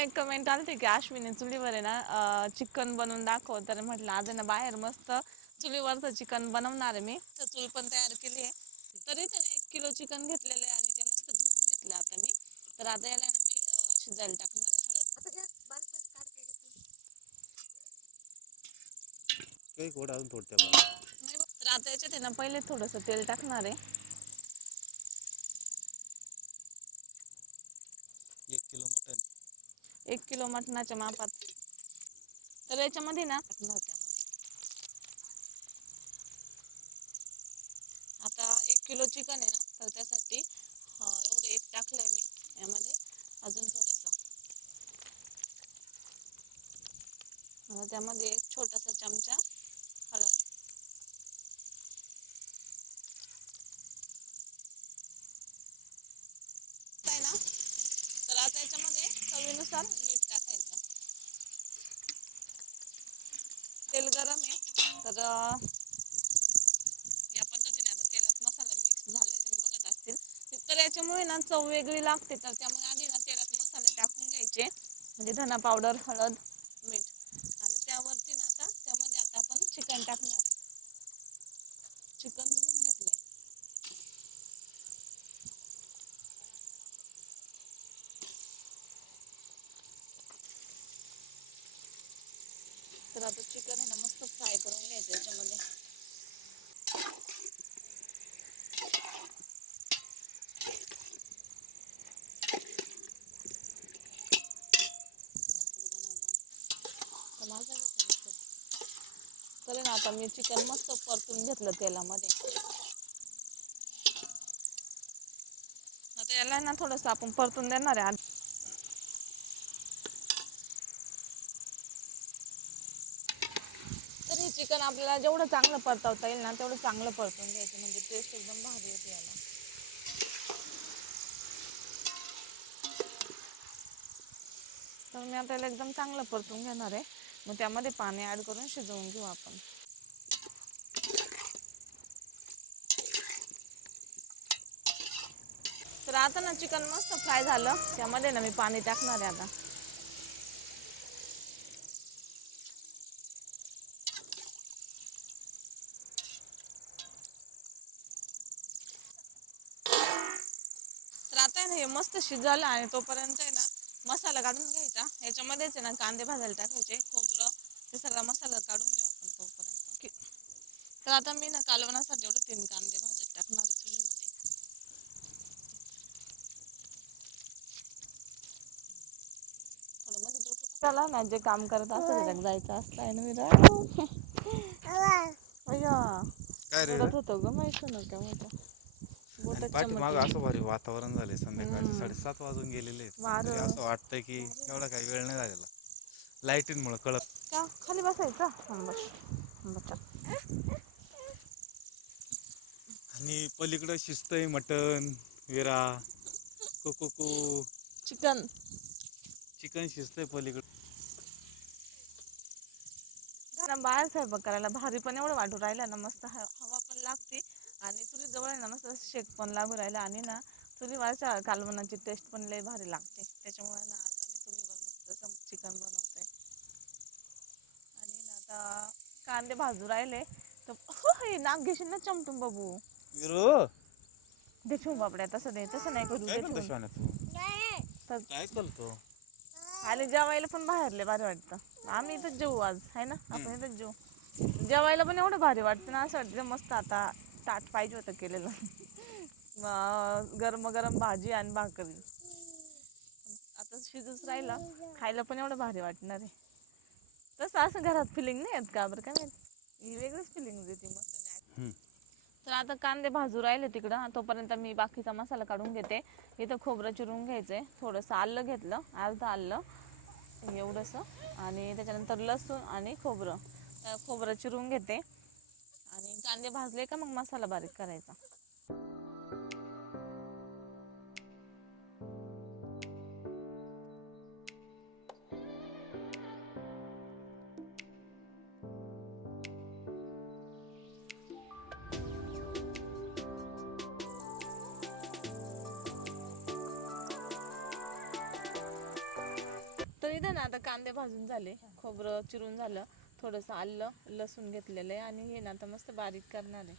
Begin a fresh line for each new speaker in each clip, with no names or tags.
एक कमेंट आलती की अश्विनी चुलीवर आहे ना चिकन बनवून दाखव तर म्हटलं आज ना बाहेर मस्त चुलीवरचं चिकन बनवणार आहे मी. तर चूल पण तयार केली आहे. तरी त्याने एक किलो चिकन घेतलेलं आहे आणि ते मस्त धुवून घेतलं आता मी. तर आता याला ना मी शिजायला टाकणार आहे हळद. तर आता याच्यात आहे ना पहिले थोडंसं तेल टाकणार आहे
एक किलो मटन
एक किलो मटणाच्या मापात. तर याच्यामध्ये ना त्यामध्ये आता एक किलो चिकन आहे ना तर त्यासाठी एवढे एक टाकलंय मी. यामध्ये अजून थोडस. त्यामध्ये एक छोटासा चमचा हळद आहे ना तर आता याच्यामध्ये चवीनुसार मीठ टाकायचं. तेल गरम आहे तर या पद्धतीने आता तेलात मसाला मिक्स झालाय तुम्ही बघत असतील. तर याच्यामुळे ना चव वेगळी लागते तर त्यामुळे आधी ना तेलात मसाले टाकून घ्यायचे. म्हणजे धना पावडर हळद मीठ. आणि त्यावरती ना आता त्यामध्ये आता आपण चिकन टाकणार आहे. चिकन धुवून घेतलंय तर आता चिकन आहे ना मस्त फ्राय करून घ्यायचं याच्यामध्ये तर ना आता मी चिकन मस्त परतून घेतलं तेलामध्ये. आता याला आहे ना थोडस आपण परतून देणार आहे. पण आपल्याला जेवढं चांगलं परतवता येईल ना तेवढं चांगलं परतून घ्यायचं. म्हणजे टेस्ट एकदम भारी येते याला. तर मी आता याला एकदम चांगलं परतून घेणार आहे. मग त्यामध्ये पाणी ऍड करून शिजवून घेऊ आपण. तर आता ना चिकन मस्त फ्राय झालं. त्यामध्ये ना मी पाणी टाकणार आहे आता. आता आहे ना हे मस्त शिजलं आणि तोपर्यंत आहे ना मसाला काढून घ्यायचा. याच्यामध्येच आहे ना कांदे भाजायला टाकायचे खोबरं ते सगळा मसाला काढून घेऊ आपण तोपर्यंत. की- तर आता मी ना कालवणासाठी एवढे तीन कांदे भाजत टाकणार चुलीमध्ये. त्याला ना जे काम करत असतं जायचं असतं आहे ना
काय
रडत होतो ग माहिती ना काय
पाठीमाग
चमटली.
असं भारी वातावरण झालंय संध्याकाळचे. साडेसात वाजून गेलेले आहेत. तरी असं वाटतंय की एवढा काही वेळ नाही झालेला. लाईटींमुळे कळत.
का? खाली बसायचं? हं, बस.
आणि पलीकडं शिजतंय मटन विरा कुकू
चिकन.
चिकन शिजतंय पलीकडं.
घरा बाहेर स्वयंपाक करायला भारी पण एवढं वाटू राहिलं ना मस्त ह- हवा पण लागते. आणि चुली जवळ आहे ना मस्त शेक पण लागू राहिला आणि ना चुलीवरच्या कालवणाची टेस्ट पण लय भारी लागते. त्याच्यामुळे ना आज आम्ही चुलीवर मस्त चिकन बनवतोय. आणि ना आता कांदे भाजू राहिले. तर हो नाक घेशील ना चमटून बाबू.
विरो?
दे ठेवून बाबड्या तसं नाही तसं नाही करू
करतो काय
आणि जेवायला पण बाहेरले भारी वाटतं. आम्ही इथंच जेवू आज आहे ना? आपण इथंच जेवू जेवायला पण एवढं भारी वाटतं ना असं वाटतं मस्त आता ताट पाहिजे होतं केलेलं. म- गरम गरम भाजी आणि भाकरी. आता शिजूच राहिला. खायला पण एवढं भारी वाटणार आहे. तसं असं घरात फिलिंग नाही येत का बरं? काय माहीत? ही वेगळीच फिलिंग देते मस्त
हम्म.
तर आता कांदे भाजू राहिले तिकडं. तोपर्यंत मी बाकीचा मसाला काढून घेते. इथं खोबरं चिरून घ्यायचंय. थोडंसं आलं घेतलं. अर्धं आलं. एवढंसं. आणि त्याच्यानंतर लसूण आणि खोबरं. खोबरं चिरून घेते. कांदे भाजले का मग मसाला बारीक करायचा? तरी ना आता कांदे भाजून झाले खोबरं चिरून झालं. थोडंसं आलं लसूण घेतलेलं आहे आणि हे ना आता मस्त बारीक करणार आहे.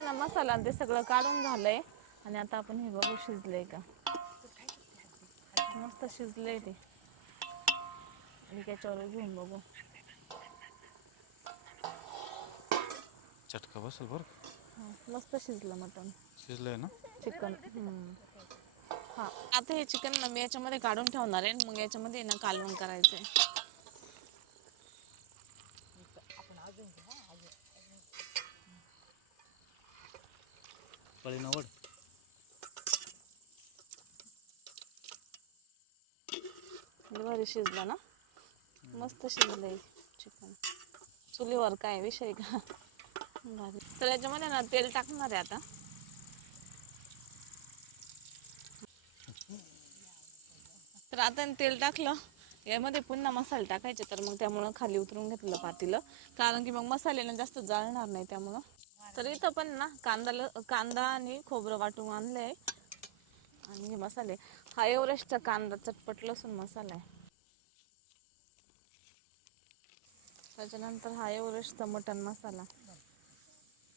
ना मसाला ते सगळं काढून झालंय आणि आता आपण हे बघू शिजलंय का? मस्त शिजलंय ते. आणि त्याच्यावर घेऊन बघू.
चटका बसल बरं
हा, मस्त शिजलं मटण.
शिजलंय ना?
चिकन हा आता हे चिकन ना मी याच्यामध्ये काढून ठेवणार आहे मग याच्यामध्ये ना कालवण करायचं आहे
सकाळी नवड.
भारी शिजलं ना? मस्त शिजलंय चिकन. चुलीवर काय विषय का? भारी. तर याच्यामध्ये ना तेल टाकणार आहे आता. तर आता तेल टाकलं. यामध्ये पुन्हा मसाले टाकायचे तर मग त्यामुळं खाली उतरून घेतलं पातीलं. कारण की मग मसाले ना जास्त जाळणार नाही त्यामुळं. तर इथं पण ना कांदा ल- कांदा आणि खोबरं वाटून आणलंय. आणि हे मसाले. हा एव्हरेस्टचा कांदा चटपट लसूण मसाला आहे. त्याच्यानंतर हा एव्हरेस्टचा मटन मसाला.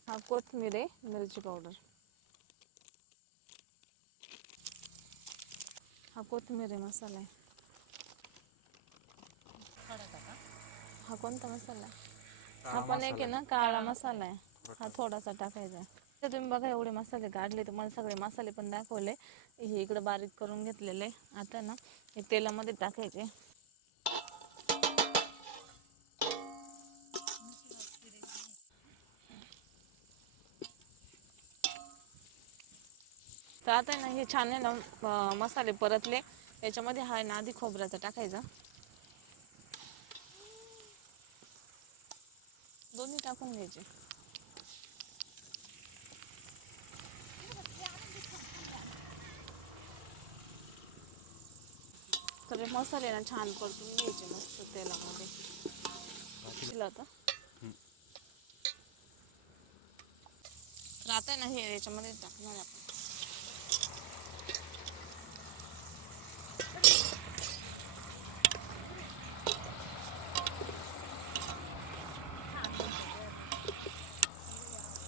हा कोथिंबीर आहे मिरची पावडर. हा कोथिंबीर आहे मसाला आहे. हा कोणता मसाला आहे? हा पण एक आहे ना काळा मसाला आहे. हा थोडासा टाकायचा तर तुम्ही बघा एवढे मसाले काढले तुम्हाला सगळे मसाले पण दाखवले. हे इकडे बारीक करून घेतलेले आता ना हे तेलामध्ये टाकायचे. तर आता आहे ना हे छान आहे ना मसाले परतले. याच्यामध्ये हा ना आधी खोबऱ्याचा टाकायचा. दोन्ही टाकून घ्यायचे. म्हणजे मसाले ना छान परतून घ्यायचे मस्त तेलामध्ये. राहतंय आता. तर आता ना हे याच्यामध्ये टाकणार आपण.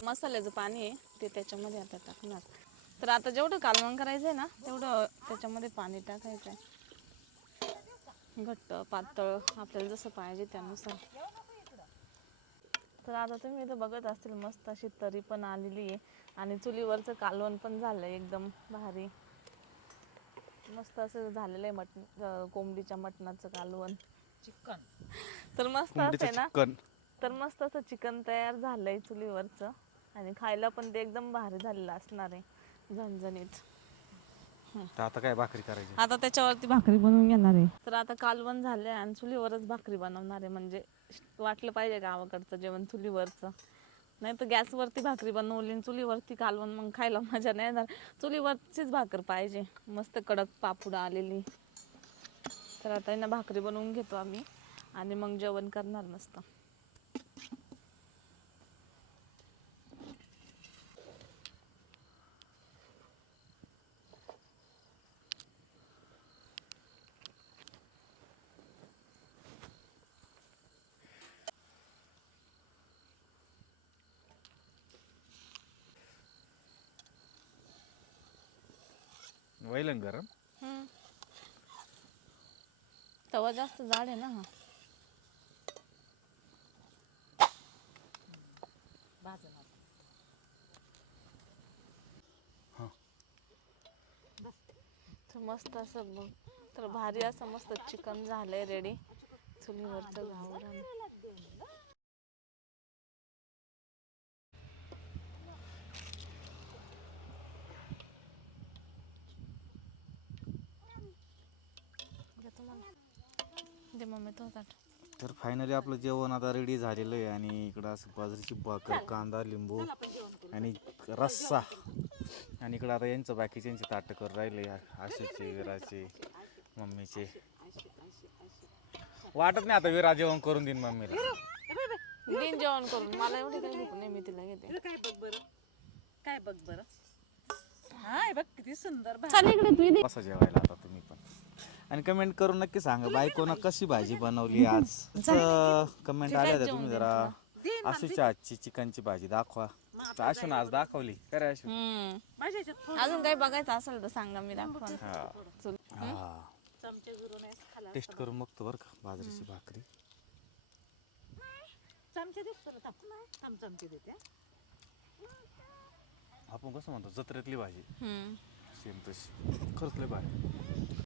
मसाल्याचं पाणी आहे ते त्याच्यामध्ये आता टाकणार. तर आता जेवढं कालवण करायचं आहे ना तेवढं त्याच्यामध्ये पाणी टाकायचं आहे घट्ट पातळ आपल्याला जसं पाहिजे त्यानुसार. तर आता तुम्ही इथं बघत असतील मस्त अशी तरी पण आलेली आहे. आणि चुलीवरचं कालवण पण झालं एकदम भारी. मस्त असं झालेलं आहे मटण कोंबडीच्या मटणाचं कालवण.
चिकन.
तर मस्त असं आहे ना?
चिकन.
तर मस्त असं चिकन तयार झालंय चुलीवरचं. आणि खायला पण ते एकदम भारी झालेलं असणार आहे. झणझणीत.
तर आता काय भाकरी करायची?
आता त्याच्यावरती भाकरी बनवून घेणार आहे. तर आता कालवण झालंय आणि चुलीवरच भाकरी बनवणार आहे. म्हणजे वाटलं पाहिजे गावाकडचं जेवण चुलीवरचं? नाही तर गॅसवरती भाकरी बनवली आणि चुलीवरती कालवण मग खायला मजा नाही येणार. चुलीवरचीच भाकर पाहिजे. मस्त कडक पापुडा आलेली. तर आता आहे ना भाकरी बनवून घेतो आम्ही आणि मग जेवण करणार मस्त.
वैलन गरम
हम्म. तवा जास्त जाड आहे ना हा. तर मस्त असं बघ तर भारी असं मस्त चिकन झालंय रेडी चुलीवरचं गावरान दे मम्मी तो ताट
तर फायनली आपलं जेवण आता रेडी झालेलं आहे आणि इकडं असं बाजरीची भाकर कांदा लिंबू आणि रस्सा. आणि इकडं आता यांचं बाकीच्यांचे ताटं कर राहिले आशूचे विराचे मम्मीचे. वाटत नाही आता विरा जेवण करून देईन मम्मीला.
दिन जेवण करून. मला एवढी काही भूक नाही मी तिला घेते.
इकडं काय बघ बरं? काय बघ बरं? हाय बघ किती सुंदर भाजी.
चल इकडे तू इथे.
बसा जेवायला आता. आणि कमेंट करून नक्की सांगा बायकोनं कशी भाजी बनवली आज? कमेंट आल्या होत्या तुम्ही जरा. आशूच्या आजची चिकनची भाजी दाखवा. तर आशून आज दाखवली. काय रे आशू
अजून काही बघायचं असेल तर सांगा मी दाखवून.
हा.
खाला
टेस्ट करून बघतो बरं का बाजरीची भाकरी.
हा.
आपण कसं म्हणतो जत्रेतली भाजी. सेम तशी. खरंच लय भारी.